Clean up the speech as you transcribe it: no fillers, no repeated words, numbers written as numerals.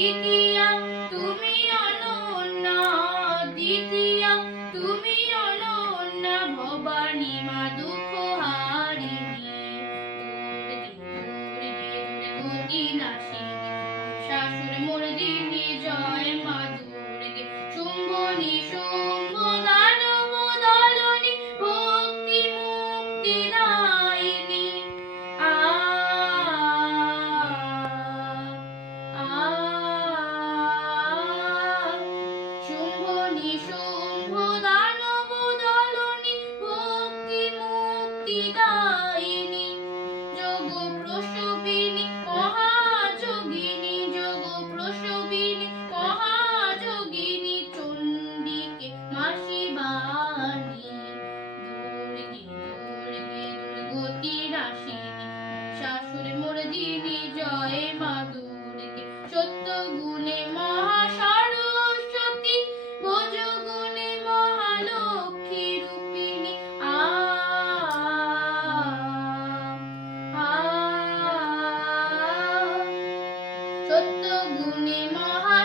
দ্বিতীয়া তুমি অনন্যা, দ্বিতীয়া তুমি অনন্যা, ভবানী মা দুঃখ হারিণী, গতি নাশিনী, শাশুর মর্দিনী, জয় মা দুর্গে, শুম্ভ নিশুম্ভ দানব দলনী, ভক্তি মুক্তি দায়িনী। আ শুম্ভ নিশুম্ভ দানব দলনী, ভক্তি মুক্তি দায়িনী, যোগ প্রসবিনী মহাযোগিনী, যোগ প্রসবিনী মহাযোগিনী, চণ্ডিকে মা শিবানী, দুর্গে দুর্গে দুর্গতি নাশিনী, শাশুর মর্দিনী, জয় মা দুর্গে, সত্য গুণে মহা সরস্বতী, ভোজ গুণে মহালক্ষ্মী রূপিণী। সত্য গুণে মহা